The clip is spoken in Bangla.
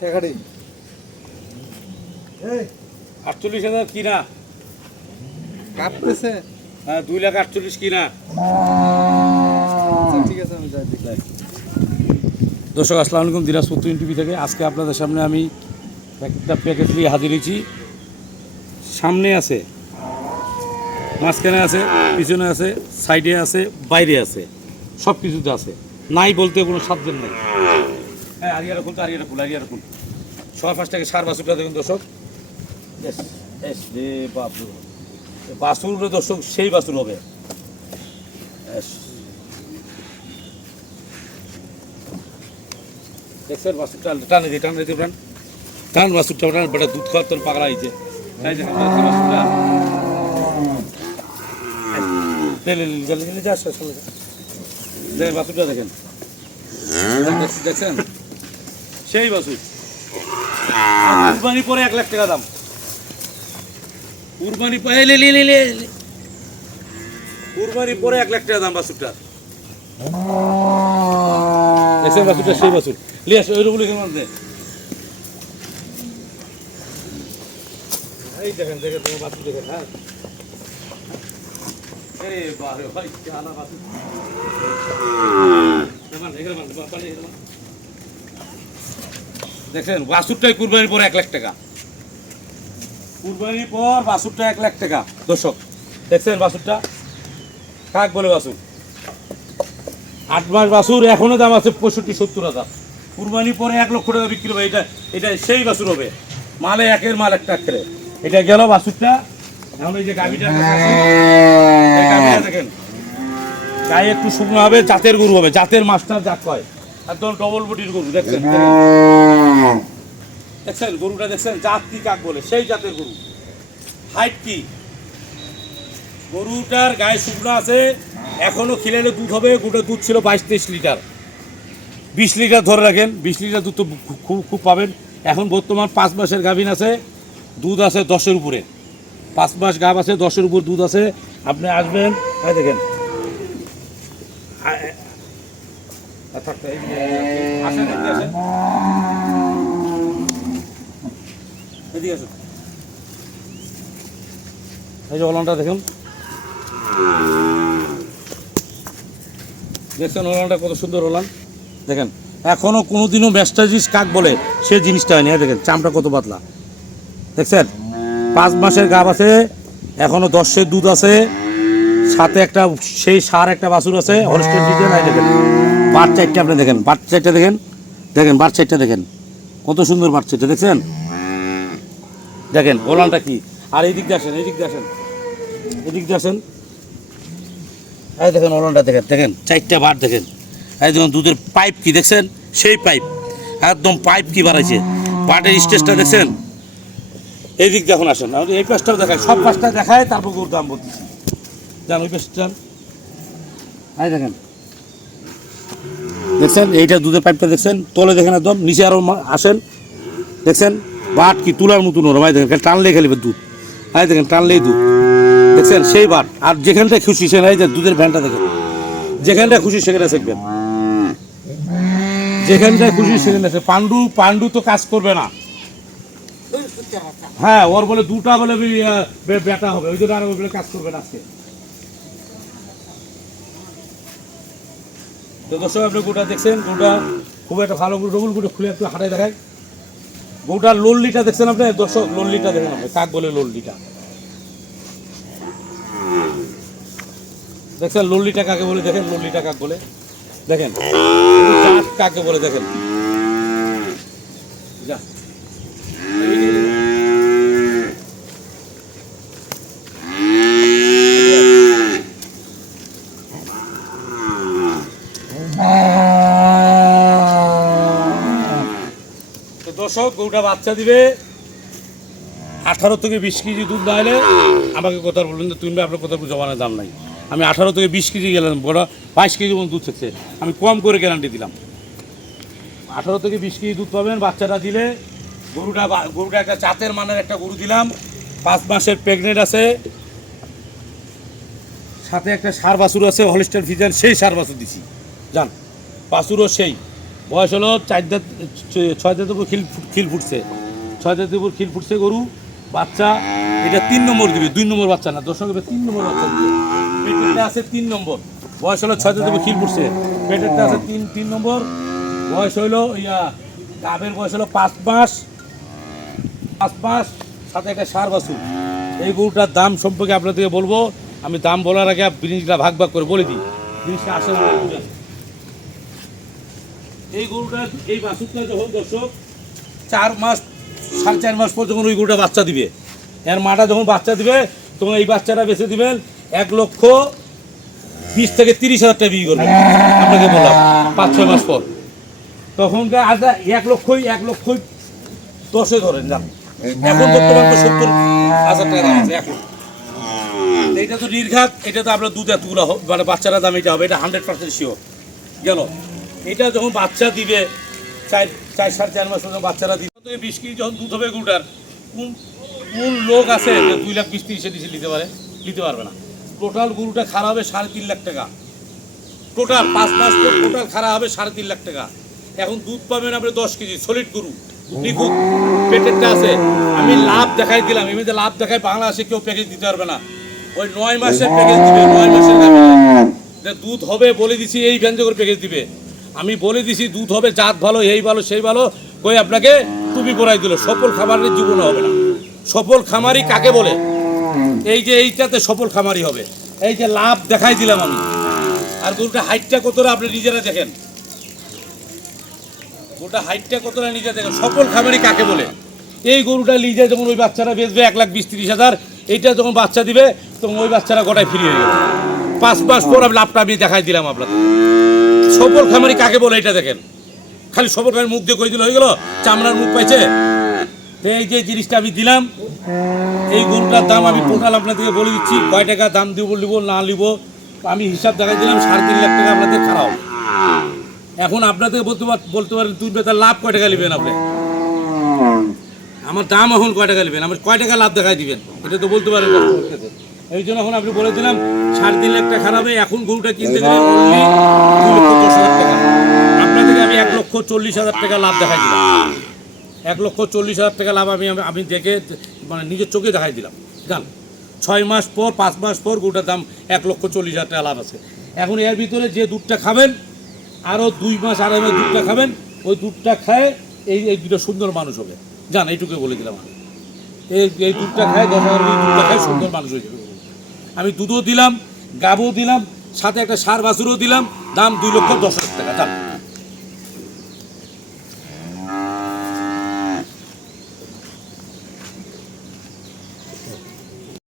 48,000 কিনা কাঁপতেছে। হ্যাঁ 2,48,000 কিনা। ঠিক আছে আমি যাই দেখি। দর্শক আসসালামু আলাইকুম, দিনাজপুর টুইন টিভি থেকে আজকে আপনাদের সামনে আমি একটা প্যাকেজ নিয়ে হাজির হয়েছি। সামনে আছে, মাঝখানে আছে, পিছনে আছে, সাইডে আছে, বাইরে আছে, সব কিছুতে আছে। নাই বলতে কোনো সাবজেক্ট নেই। হ্যাঁ আরিয়াটা খুলতে, আরিয়াটা খুল, আরিয়াটা খুল। সবার ফার্স্টটাকে সার বাছুরটা দেখুন দর্শক। বাছুর দর্শক সেই বাছুর হবে। দেখছেন বাছুরটা টানে দিয়ে টান টান বাছুরটা টান, বেটা দুধ খাওয়ার তোর পাগলা হয়েছে। তাই দেখেন বাছুরটা দেখেন, বাছুরটা দেখেন, দেখছেন সেই বাছুর। কুরবানি পরে 1 লাখ টাকা দাম। কুরবানি কুরবানি পরে 1 লাখ টাকা দাম বাছুরটা। দেখছেন বাছুরটা সেই বাছুর। লিয়াস ওই বলে কেমন দে এই দেখেন দেখেন তোমার বাছুর দেখেন। হ্যাঁ এই বারে ভাই কি আলা বাছুর। দেখেন বাছুরটাই কুরবানির পর 1 লাখ টাকা। কুরবানির পর বাছুরটা 1 লাখ টাকা। দর্শক দেখছেন বাছুরটা কাক বলে বাছুর। 8 মাস বাছুর, এখনো দাম আছে 65-70 হাজার। কুরবানি পরে 1 লক্ষ টাকা বিক্রি হবে। এটা সেই বাছুর হবে। মালে একের মাল একটা করে। এটা গেল বাছুরটা। এখন এই যে গাভিটা দেখেন, গায়ে একটু শুকনো হবে, জাতের গরু হবে, জাতের মাস্টার জাত কয়, একদম ডবল বডির গরু। দেখছেন দেখছেন গরুটা দেখছেন, জাত কি কাক বলে, সেই জাতের গরু। হাইট কি, গরুটার গায়ে শুকনো আছে, এখনো খিলাইলে দুধ হবে। গরুটার দুধ ছিল 22-23 লিটার, 20 লিটার ধরে রাখেন। 20 লিটার দুধ তো খুব পাবেন। এখন বর্তমান 5 মাসের গাভিন আছে, দুধ আছে 10-এর উপরে। 5 মাস গাভ আছে, 10-এর উপর দুধ আছে। আপনি আসবেন, দেখেন এই যে ওলানটা দেখুন, দেখছেন ওলানটা কত সুন্দর ওলান। দেখেন এখনো কোনোদিনও ম্যাস্টাইজিস কাক বলে সে জিনিসটা হয়নি। দেখেন চামড়া কত পাতলা। দেখছেন 5 মাসের গাভ আছে, এখনো 10-এর দুধ আছে, সাথে একটা সেই সার একটা বাছুর আছে হলস্টেইন ফ্রিজিয়ান। দেখেন বাট চারটা, আপনি দেখেন বাট চারটা দেখেন, দেখেন বাট চারটা দেখেন কত সুন্দর বাট চারটা। দেখছেন দেখেন ওলানটা কি। আর এই দিক দিয়ে আসেন, এই দিক দিয়ে আসেন, এদিক দিয়ে আসেন। এই দেখেন ওলানটা দেখেন, দেখেন 4টা বাট দেখেন। এই দেখুন দুধের পাইপ কি দেখছেন, সেই পাইপ একদম পাইপ কি বাড়াইছে। বাটের স্টেজটা দেখছেন। এই দিক দিয়ে এখন আসেন, এই পাশটাও দেখায়, সব পাশটা দেখায়, তারপর গরুর দাম বলতেছি। যান ওই পাশটা যান। এই দেখেন দেখছেন এইটা দুধের পাইপটা দেখছেন, তলে দেখেন একদম নিচে আরও আসেন। দেখছেন বাট কি তুলার মতন ওরা। ভাই দেখেন টানলেই খেলিবে দুধ। ভাই দেখেন টানলেই দুধ। দেখছেন সেই বাট। আর যেখানটা খুশি সেখানে দুধের ভ্যানটা দেখেন, যেখানটা খুশি সেখানে শিখবেন, যেখানটা খুশি সেখানে আছে। পান্ডু তো কাজ করবে না। হ্যাঁ ওর বলে দুটা বলে বেটা হবে, ওই জন্য আর ওই বলে কাজ করবে না আজকে। তো দর্শক আপনি গোটা দেখছেন, গোটা খুব একটা ভালো গরু। ডবল গুলো খুলে একটু হাঁটায় দেখায়। গোটার লোল্লিটা দেখছেন আপনি দর্শক, লোল্লিটা দেখেন আপনি, কাক বলে লোল্লিটা। দেখছেন লোল্লিটা কাকে বলে, দেখেন লোল্লিটা কাক বলে, দেখেন কাকে বলে দেখেন। যা দর্শক গরুটা বাচ্চা দিবে 18 থেকে 20 কেজি দুধ না হলে আমাকে কথা বলবেন যে তুমি আপনার কথা জমানোর দাম নাই। আমি 18 থেকে 20 কেজি গেলাম, বড় 22 কেজি মতো দুধ থাকছে, আমি কম করে গ্যারান্টি দিলাম। 18 থেকে 20 কেজি দুধ পাবেন বাচ্চাটা দিলে। গরুটা একটা জাতের মানের একটা গরু দিলাম, 5 মাসের প্রেগনেন্ট আছে, সাথে একটা সার বাছুর আছে হলস্টেইন ফ্রিজিয়ান, সেই সার বাছুর দিছি। জান বাছুরও সেই বয়স হলো 4 দাঁত 6 দাঁতের উপর খিল ফুটছে, 6 দাঁতের উপর খিল ফুটছে গরু। বাচ্চা এটা 3 নম্বর দিবে, 2 নম্বর বাচ্চা না দর্শক, 3 নম্বর বাচ্চা দিবে। পেটেরটা আছে 3 নম্বর, বয়স হলো 6 দাঁতের উপর খিল ফুটছে, পেটেরটা আছে 3 নম্বর, বয়স হলো গাবের বয়স হলো 5 মাস, সাথে একটা সার বাছুর। এই গরুটার দাম সম্পর্কে আপনাদেরকে বলবো। আমি দাম বলার আগে জিনিসটা ভাগ করে বলে দিই, জিনিসটা আসলে বুঝেন। এই গরুটা, এই বাছুরটা যখন দর্শক 4 মাস 4.5 মাস পর যখন ওই গরুটা বাচ্চা দিবে, এর মাটা যখন বাচ্চা দিবে তখন এই বাচ্চাটা বেঁচে দিবেন 1,20,000 থেকে 30,000 টাকা বিক্রি করবেন। আপনাকে বললাম 5-6 মাস পর তখনকার আজ 1,10,000 ধরেন যান। এখন বর্তমান তো 70,000 টাকা দাম আছে এখন। এটা তো নির্ঘাত, এটা তো আপনার দুধ এতগুলো মানে বাচ্চারা দাম এটা হবে, এটা 100% শিওর গেল। এটা যখন বাচ্চা দিবে 4-4.5 মাস পর্যন্ত বাচ্চারা দিবে, 20 কেজি যখন দুধ হবে গরুটার, কোন লোক আছে যে 2,20,000 নিচে নিতে পারবে না। টোটাল গরুটা খারাপ হবে 3.5 লাখ টাকা, টোটাল 5 মাস পর টোটাল খারাপ হবে 3.5 লাখ টাকা। এখন দুধ পাবেন আপনি 10 কেজি সলিড গরু, নিখুঁত পেটেরটা আছে। আমি লাভ দেখাই দিলাম, এমনিতে লাভ দেখায় বাংলাদেশে কেউ প্যাকেজ দিতে পারবে না। ওই 9 মাসের প্যাকেজ দিবে, 9 মাসের যে দুধ হবে বলে দিছি, এই ব্যঞ্জকের প্যাকেজ দিবে। আমি বলে দিছি দুধ হবে, জাত ভালো, এই ভালো সেই ভালো, কই আপনাকে টুপি পরাই দিল। সফল খামারের জীবনে হবে না। সফল খামারি কাকে বলে? এই যে এইটাতে সফল খামারি হবে। এই যে লাভ দেখাই দিলাম আমি। আর গরুটা হাইটটা কতটা আপনি নিজেরা দেখেন, গরুটা হাইটটা কতটা নিজে দেখেন। সফল খামারি কাকে বলে? এই গরুটা নিজে যখন ওই বাচ্চারা বেচবে 1,20,000-30,000, এইটা যখন বাচ্চা দিবে তখন ওই বাচ্চারা গোটায় ফ্রি হয়ে যাবে। 5 মাস পর আমি লাভটা আমি দেখাই দিলাম আপনাকে। সফল খামারি কাকে বলে এটা দেখেন। খালি সফল খামারি মুখ দিয়ে কই দিল হয়ে গেল, চামড়ার মুখ পাইছে। এই যে জিনিসটা আমি দিলাম, এই গরুটার দাম আমি টোটাল আপনাদেরকে বলে দিচ্ছি, কয় টাকা দাম দিব নিব না নিব আমি হিসাব দেখাই দিলাম। 3.5 লাখ টাকা আপনাদের খারাপ। এখন আপনাদের বলতে পারেন তুই বেতার লাভ কয় টাকা নেবেন আপনি, আমার দাম এখন কয় টাকা নেবেন, আমার কয় টাকা লাভ দেখাই দিবেন, এটা তো বলতে পারেন। এই জন্য এখন আপনি বলে দিলাম 3.5 লাখ টাকা খারাপ। এখন গরুটা কিনতে গেলে অনলি 2,10,000 টাকা। আপনাদেরকে আমি 1,40,000 টাকা লাভ দেখাই দিলাম। 1,40,000 টাকা লাভ আমি দেখে মানে নিজের চোখে দেখাই দিলাম। জান 6 মাস পর 5 মাস পর গরুটার দাম 1,40,000 টাকা লাভ আছে। এখন এর ভিতরে যে দুধটা খাবেন, আরও 2 মাস 2.5 মাস দুধটা খাবেন, ওই দুধটা খায় এই দুটো সুন্দর মানুষ হবে। জান এইটুকু বলে দিলাম আমি। এই দুধটা খায় 10,000 দুধটা খায় সুন্দর মানুষ হয়ে যাবে। আমি দুধও দিলাম, গাবও দিলাম, সাথে একটা সার বাছুরও দিলাম, দাম 2,10,000 টাকা।